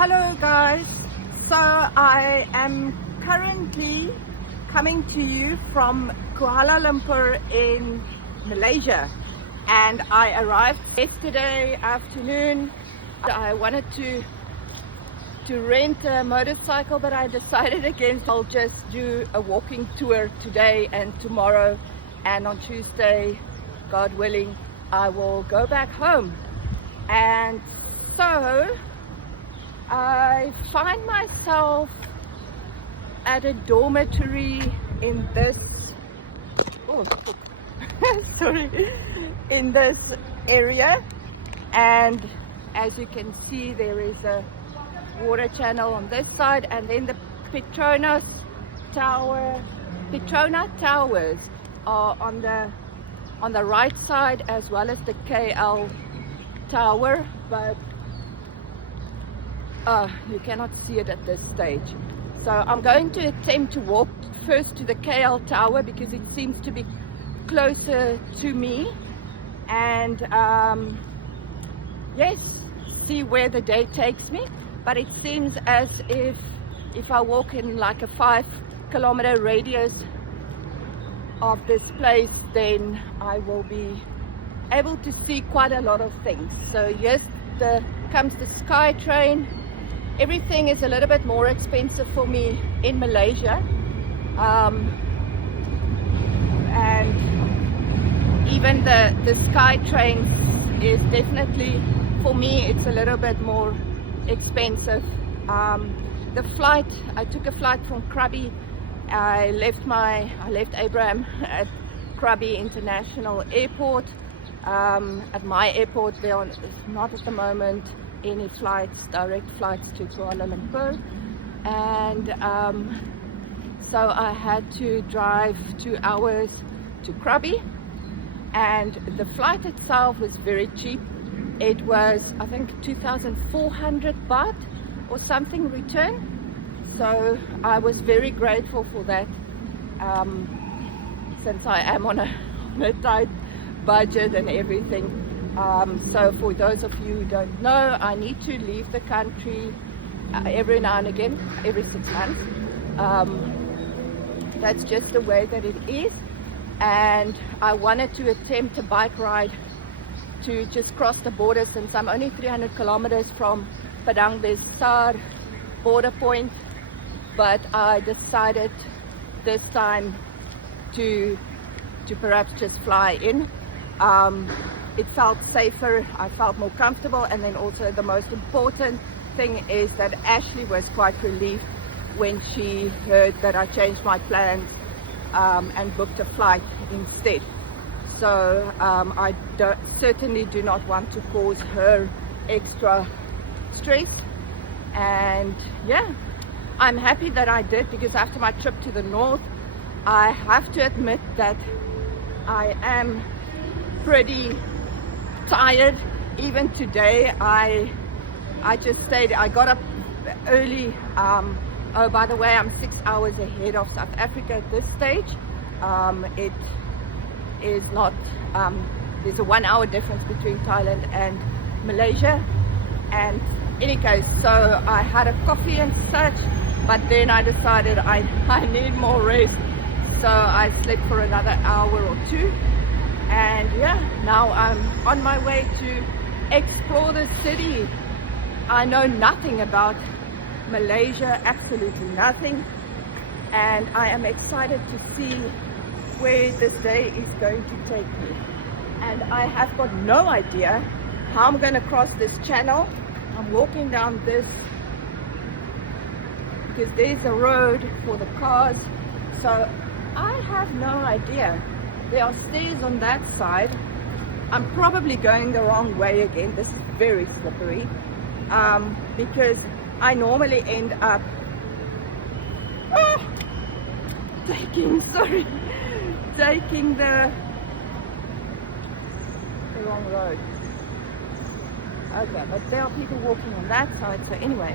Hello guys, so I am currently coming to you from Kuala Lumpur in Malaysia, and I arrived yesterday afternoon. I wanted to rent a motorcycle, but I decided against. I'll just do a walking tour today and tomorrow, and on Tuesday, God willing, I will go back home. And so I find myself at a dormitory in this in this area, and as you can see, there is a water channel on this side, and then the Petronas Towers are on the right side, as well as the KL Tower, but you cannot see it at this stage. So I'm going to attempt to walk first to the KL Tower because it seems to be closer to me, and yes, see where the day takes me. But it seems as if I walk in like a 5-kilometer radius of this place, then I will be able to see quite a lot of things. So yes, comes the Sky Train. Everything is a little bit more expensive for me in Malaysia, and even the Sky Train is definitely, for me, it's a little bit more expensive. The flight, I took a flight from Krabi. I left Abraham at Krabi International Airport. At my airport there is not at the moment any direct flights to Kuala Lumpur, and so I had to drive 2 hours to Krabi, and the flight itself was very cheap. It was, I think, 2,400 baht or something return, so I was very grateful for that, since I am on a tight budget and everything. So for those of you who don't know, I need to leave the country every now and again, every 6 months. That's just the way that it is, and I wanted to attempt a bike ride to just cross the border, since I'm only 300 kilometers from Padang Besar border point, but I decided this time to perhaps just fly in. It felt safer, I felt more comfortable, and then also the most important thing is that Ashley was quite relieved when she heard that I changed my plans and booked a flight instead. So I certainly do not want to cause her extra stress, and yeah, I'm happy that I did, because after my trip to the north, I have to admit that I am pretty tired. Even today, I just stayed. I got up early. Oh, by the way, I'm 6 hours ahead of South Africa at this stage. It is not. There's a 1 hour difference between Thailand and Malaysia. And in any case, so I had a coffee and such, but then I decided I need more rest, so I slept for another hour or two. And yeah, now I'm on my way to explore the city. I know nothing about Malaysia, absolutely nothing, and I am excited to see where this day is going to take me. And I have got no idea how I'm going to cross this channel. I'm walking down this because there's a road for the cars, so I have no idea. There are stairs on that side. I'm probably going the wrong way again. This is very slippery, because I normally end up taking the wrong road. Okay, but there are people walking on that side, so anyway.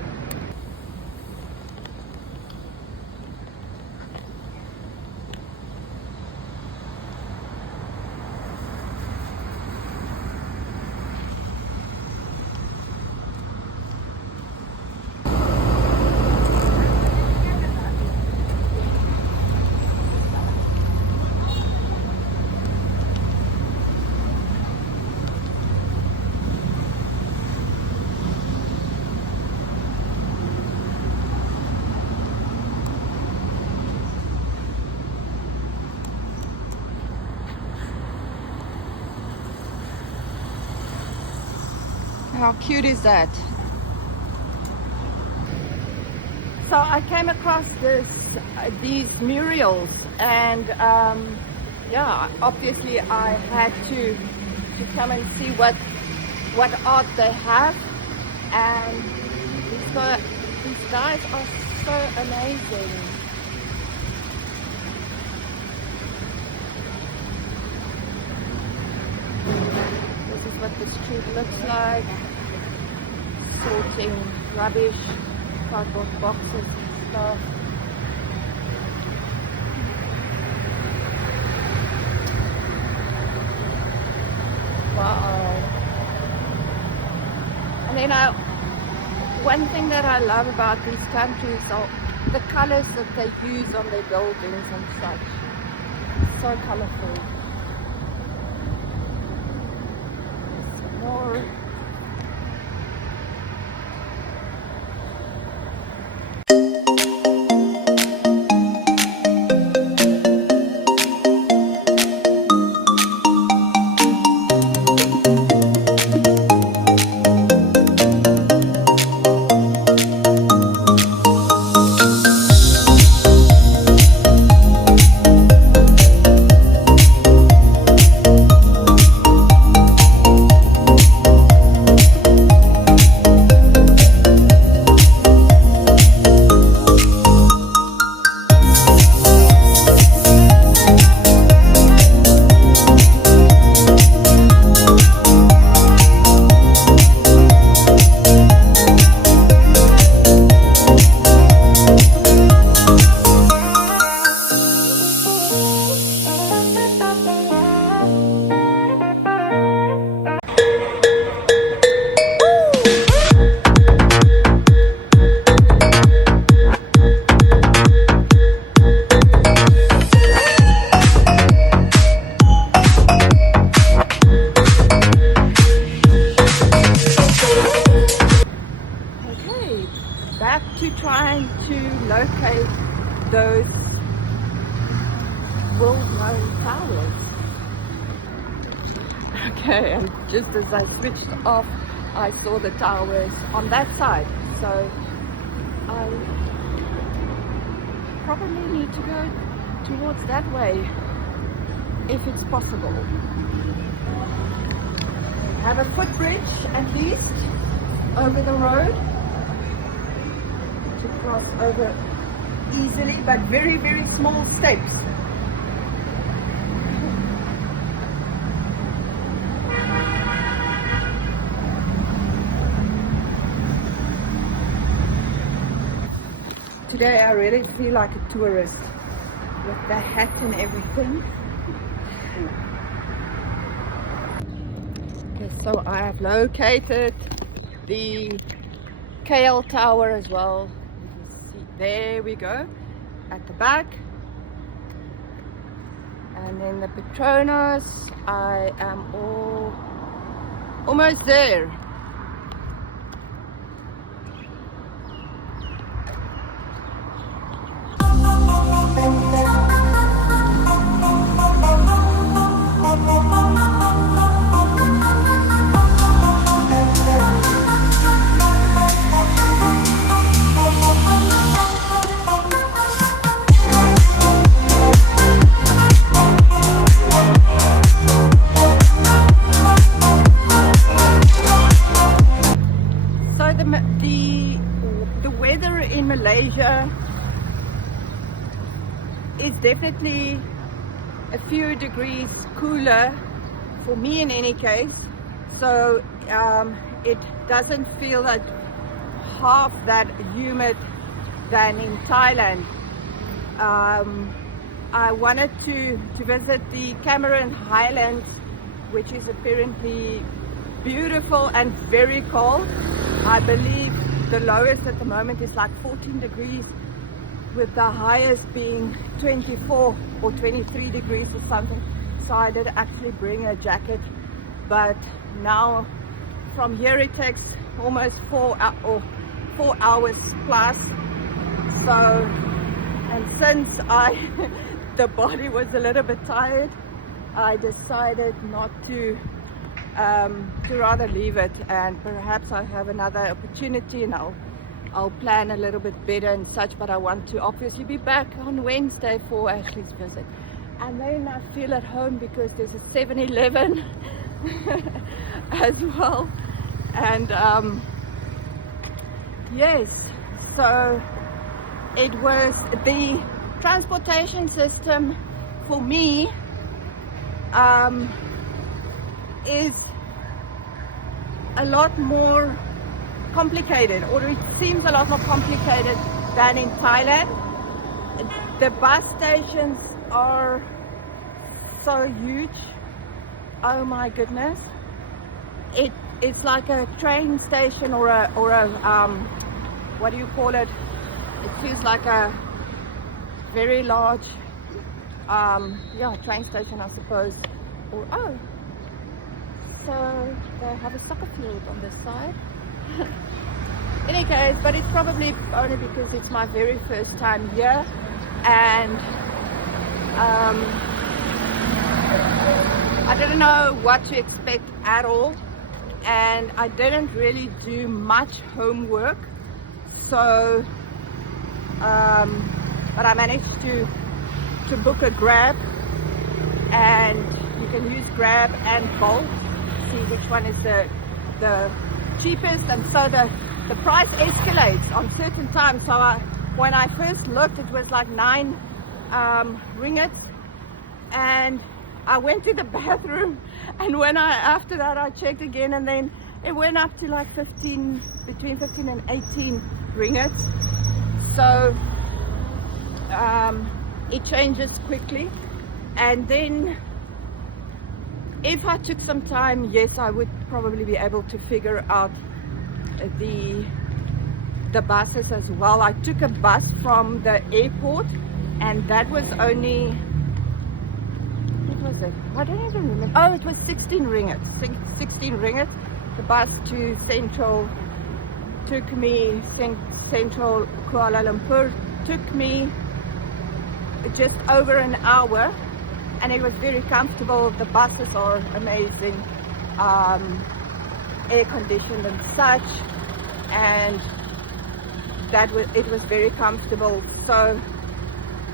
How cute is that? So I came across these murals, and yeah, obviously I had to come and see what art they have, and these guys are so amazing. This is what the street looks like. Sorting rubbish, cardboard boxes, stuff. Wow. And then one thing that I love about these countries are the colors that they use on their buildings and such. So colorful. More. Back to trying to locate those world-known towers. Okay, and just as I switched off, I saw the towers on that side. So I probably need to go towards that way if it's possible. Have a footbridge at least over the road. Cross over easily, but very, very small steps. Today I really feel like a tourist with the hat and everything. Okay, so I have located the KL Tower as well. There we go, at the back. And then the Petronas, I am almost there. The weather in Malaysia is definitely a few degrees cooler for me in any case, so it doesn't feel like half that humid than in Thailand. I wanted to visit the Cameron Highlands, which is apparently beautiful and very cold. I believe the lowest at the moment is like 14 degrees, with the highest being 24 or 23 degrees or something. So I did actually bring a jacket, but now from here it takes almost 4 hours plus. So, and since the body was a little bit tired, I decided not to to rather leave it, and perhaps I have another opportunity and I'll plan a little bit better and such, but I want to obviously be back on Wednesday for Ashley's visit. And then I feel at home because there's a 7-Eleven as well. And yes, so it was the transportation system for me is a lot more complicated, or it seems a lot more complicated than in Thailand. The bus stations are so huge. Oh my goodness. It's like a train station or a what do you call it? It feels like a very large train station, I suppose. Or so they have a soccer field on this side. In any case, but it's probably only because it's my very first time here, and I didn't know what to expect at all, and I didn't really do much homework, so but I managed to book a Grab, and you can use Grab and Bolt, see which one is the cheapest, and so the price escalates on certain times. So when I first looked, it was like 9 ringgits, and I went to the bathroom, and after that I checked again, and then it went up to like between 15 and 18 ringgits. So it changes quickly, and then if I took some time, yes, I would probably be able to figure out the buses as well. I took a bus from the airport, and that was only, what was it? I don't even remember. Oh, it was 16 ringgit. 16 ringgit. The bus to Central Kuala Lumpur took me just over an hour, and it was very comfortable. The buses are amazing, air conditioned and such, and it was very comfortable. So,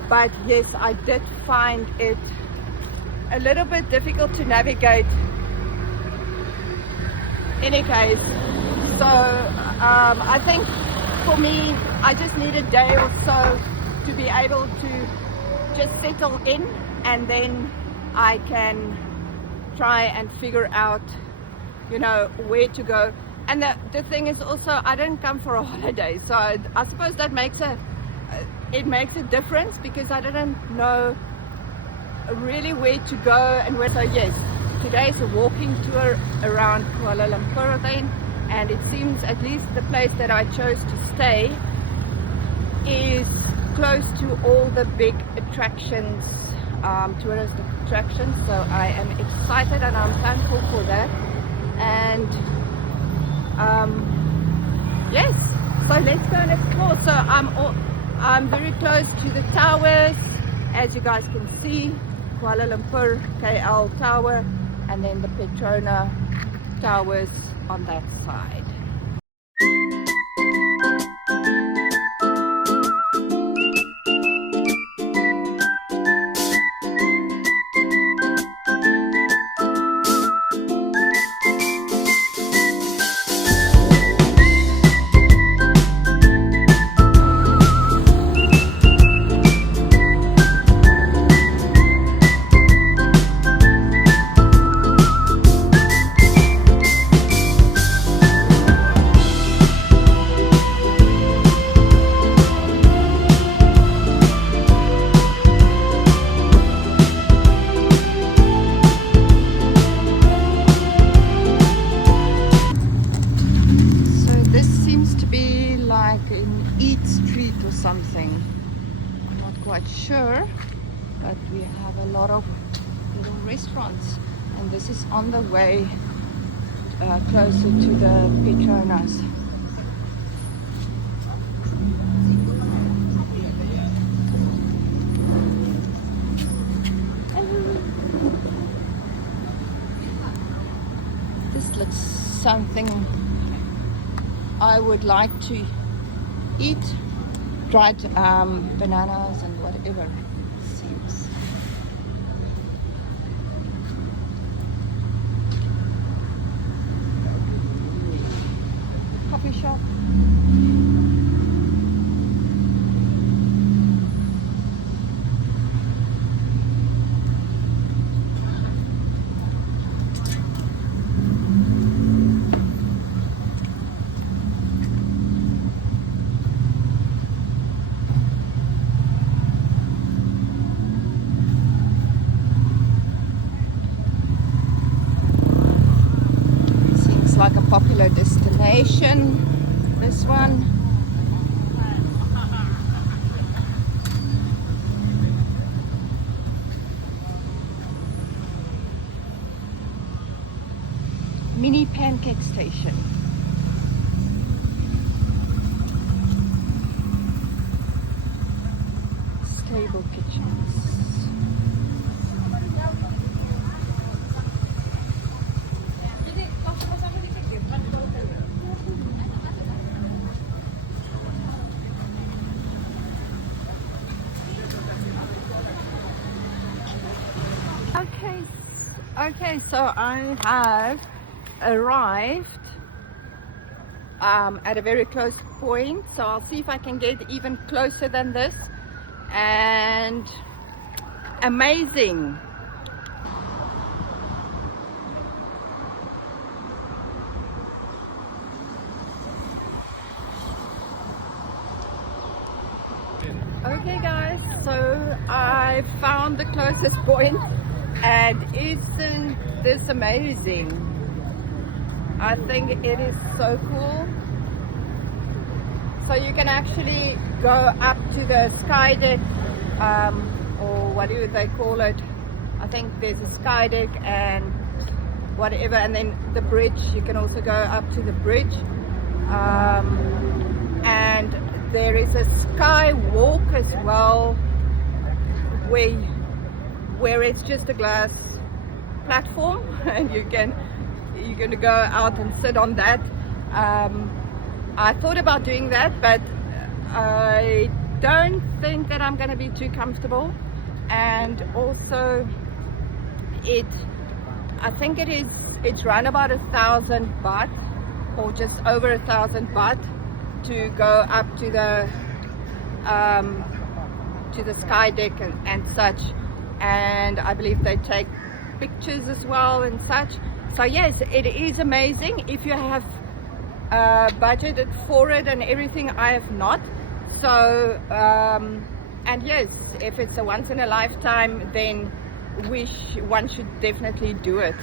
but yes, I did find it a little bit difficult to navigate. Any case, so I think for me, I just need a day or so to be able to just settle in, and then I can try and figure out, where to go. And the thing is also, I didn't come for a holiday, so I suppose that makes a difference, because I didn't know really where to go and where. So yes, today is a walking tour around Kuala Lumpur then, and it seems at least the place that I chose to stay is close to all the big attractions, tourist attractions. So I am excited and I'm thankful for that. And yes, so let's go and explore. So I'm very close to the towers, as you guys can see, Kuala Lumpur KL Tower, and then the Petrona Towers on that side. Something, I'm not quite sure, but we have a lot of little restaurants, and this is on the way closer to the Petronas. something I would like to eat. Dried bananas and whatever seeds. Coffee shop. Like a popular destination, this one. Mini pancake station. Stable kitchens. Okay, so I have arrived at a very close point, so I'll see if I can get even closer than this. And amazing. Okay guys, so I found the closest point. And isn't this amazing? I think it is so cool. So you can actually go up to the sky deck, or what do they call it? I think there's a sky deck and whatever, and then the bridge. You can also go up to the bridge. And there is a sky walk as well, where it's just a glass platform and you're going to go out and sit on that. I thought about doing that, but I don't think that I'm going to be too comfortable. And also I think it's around about 1,000 baht, or just over 1,000 baht, to go up to the sky deck and such. And I believe they take pictures as well and such. So yes, it is amazing. If you have budgeted for it and everything, I have not. So and yes, if it's a once in a lifetime, then one should definitely do it.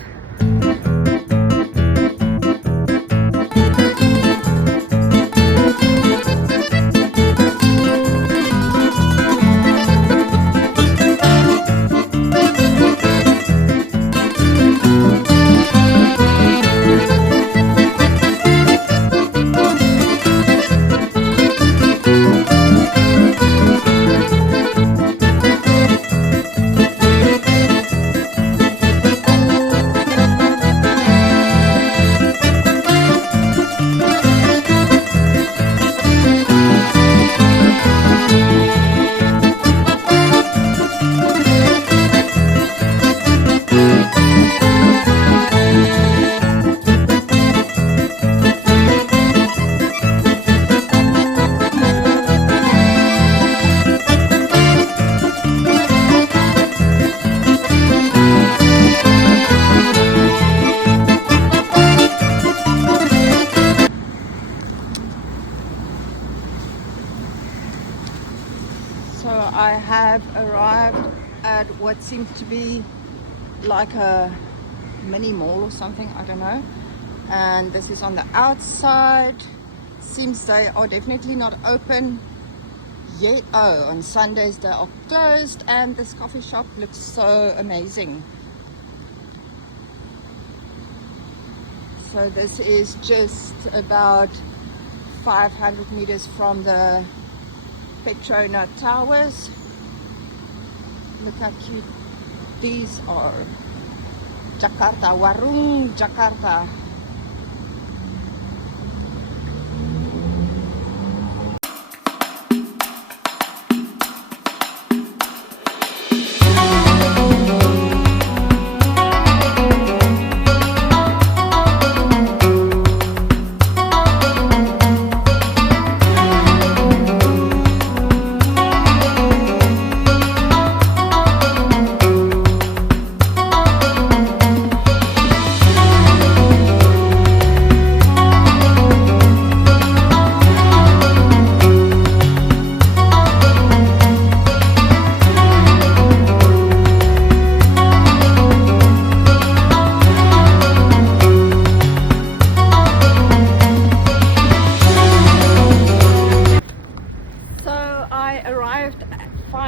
I have arrived at what seems to be like a mini mall or something, I don't know. And this is on the outside. Seems they are definitely not open yet. Oh, on Sundays they are closed, and this coffee shop looks so amazing. So this is just about 500 meters from the Petronas Towers. Look how cute these are. Jakarta, Warung Jakarta.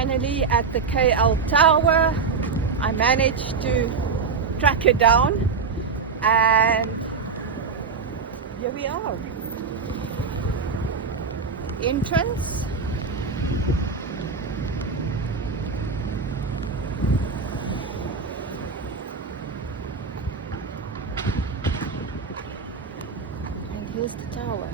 finally at the KL Tower. I managed to track it down, and here we are. Entrance. And here's the tower.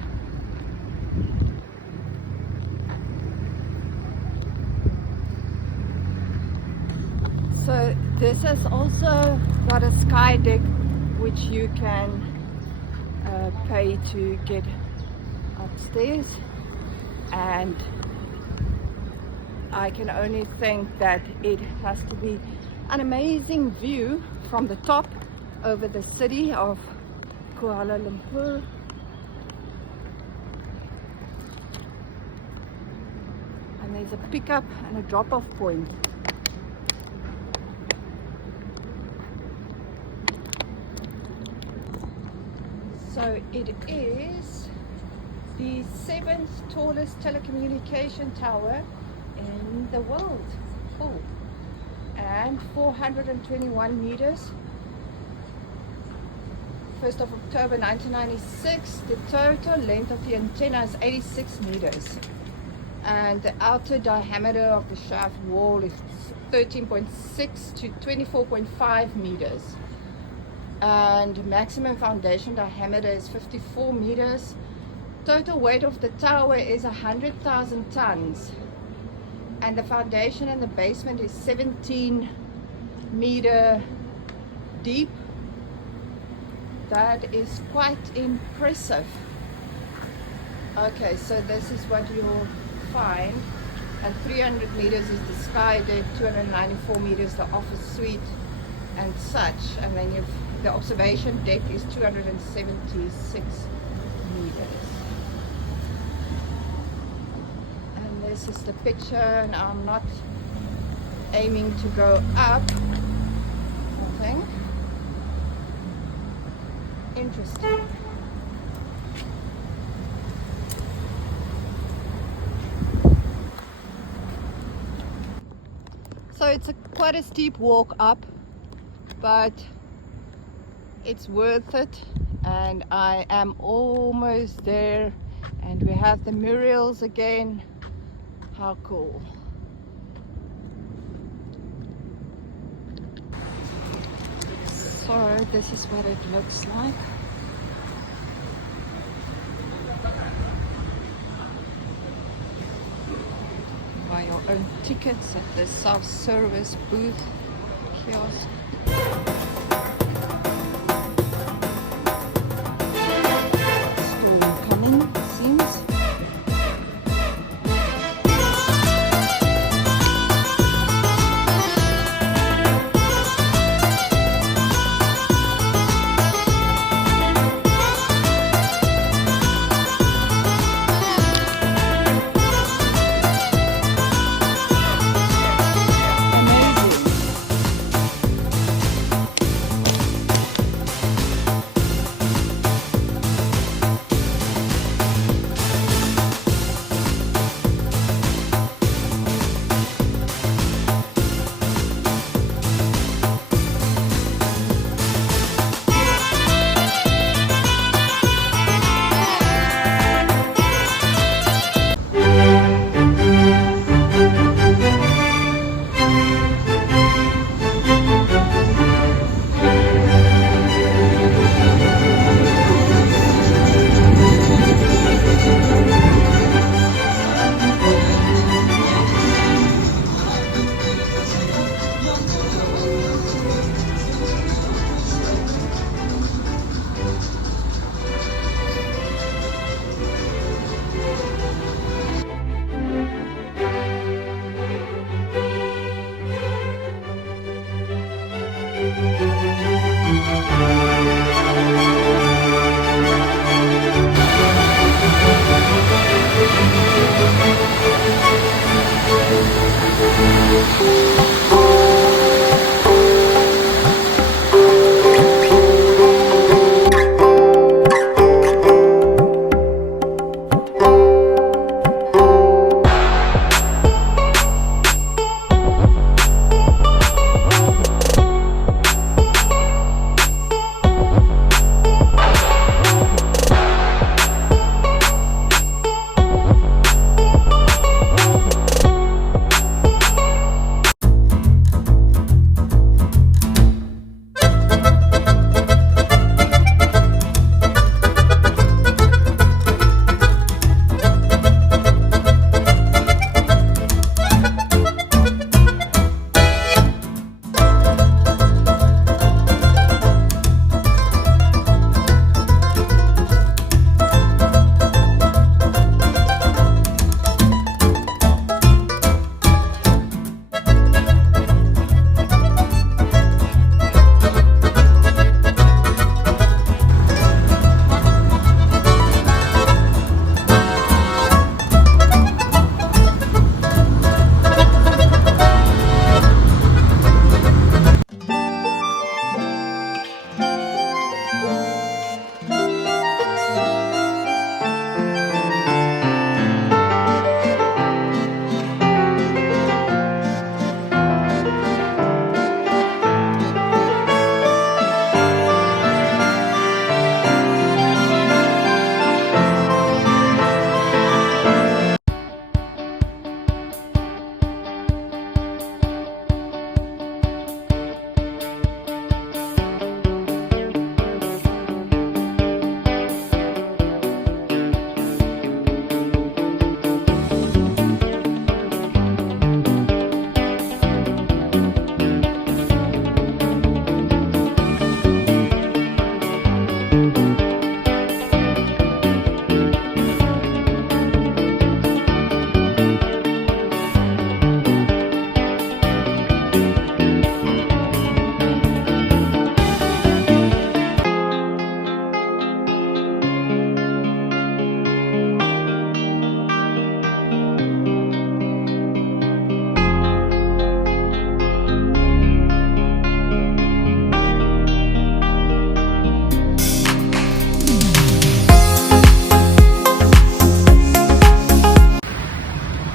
So this has also got a sky deck which you can pay to get upstairs, and I can only think that it has to be an amazing view from the top over the city of Kuala Lumpur. And there's a pickup and a drop-off point. So it is the 7th tallest telecommunication tower in the world. Cool. And 421 meters. 1st of October 1996. The total length of the antenna is 86 meters. And the outer diameter of the shaft wall is 13.6 to 24.5 meters. And maximum foundation diameter is 54 meters. Total weight of the tower is 100,000 tons, and the foundation in the basement is 17 meter deep. That is quite impressive. Okay, so this is what you'll find, and 300 meters is the sky deck, 294 meters the office suite and such, and then the observation deck is 276 meters. And this is the picture, and I'm not aiming to go up, I think. Interesting. So it's quite a steep walk up, but it's worth it, and I am almost there, and we have the murals again. How cool. So this is what it looks like. Buy your own tickets at the self-service booth kiosk.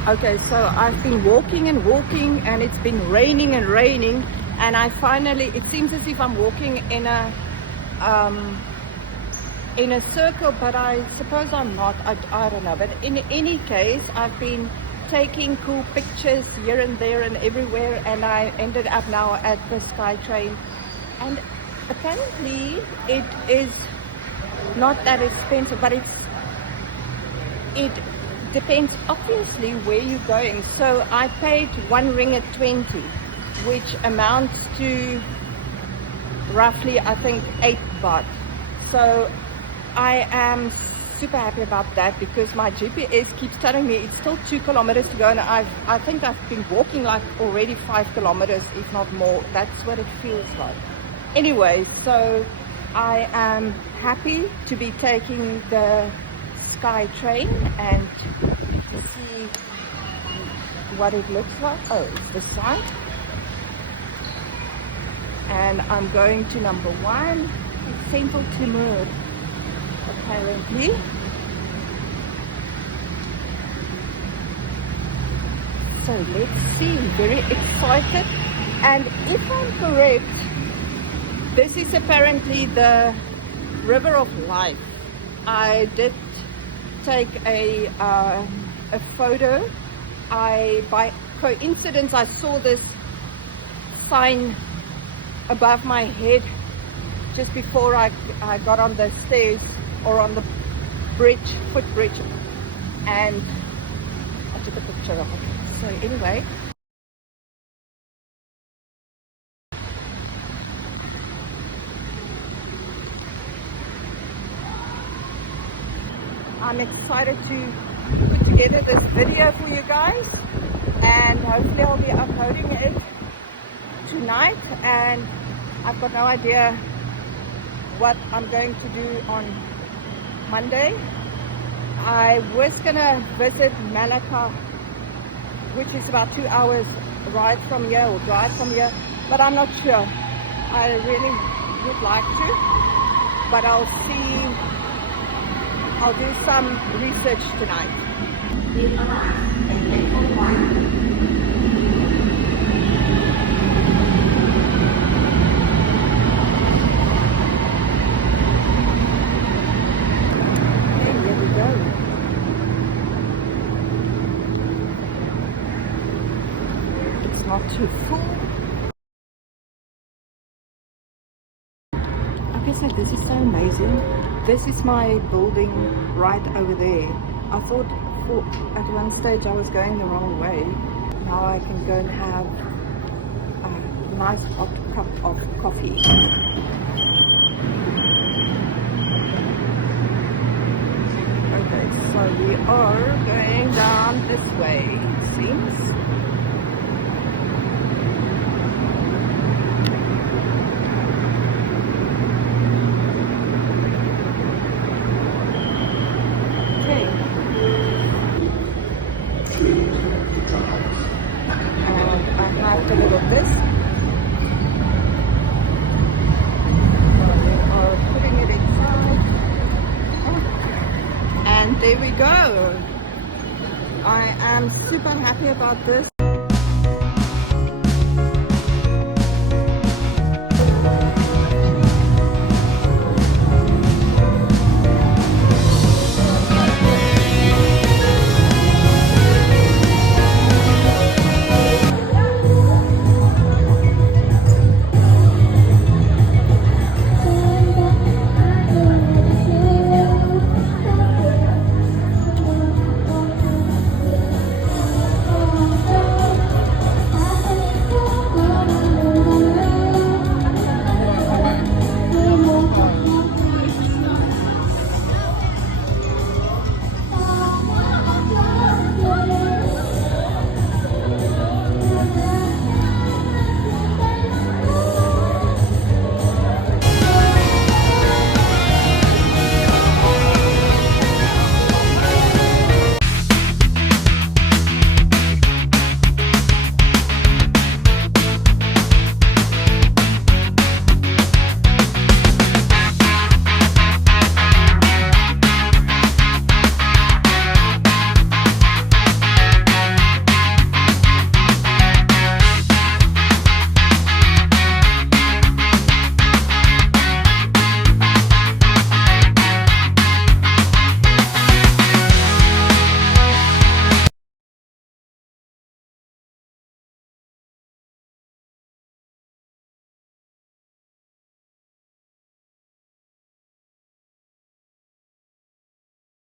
Okay, so I've been walking and walking, and it's been raining and raining, and I finally, it seems as if I'm walking in a circle, but I suppose I'm not. I don't know. But in any case, I've been taking cool pictures here and there and everywhere, and I ended up now at the SkyTrain, and apparently it is not that expensive, but it depends obviously where you're going. So I paid 1 ringgit 20, which amounts to roughly, I think, 8 baht. So I am super happy about that, because my GPS keeps telling me it's still 2 kilometers to go, and I think I've been walking like already 5 kilometers, if not more. That's what it feels like. Anyway, so I am happy to be taking the SkyTrain and see what it looks like. Oh, it's this side. And I'm going to number 1, Temple Timur, apparently. So let's see, very excited. And if I'm correct, this is apparently the River of Life. I did take a photo. By coincidence, I saw this sign above my head just before I got on the stairs, or on the bridge, footbridge, and I took a picture of it. So anyway, I'm excited to put together this video for you guys, and hopefully I'll be uploading it tonight. And I've got no idea what I'm going to do on Monday. I was gonna visit Malacca, which is about 2 hours ride from here, or drive from here, but I'm not sure. I really would like to, but I'll see. I'll do some research tonight. Okay, here we go. It's not too full. Okay, so this is so amazing. This is my building right over there. I thought at one stage I was going the wrong way. Now I can go and have a nice hot cup of coffee. Okay, so we are going down this way, it seems. A little bit. We are putting it inside, and there we go. I am super happy about this.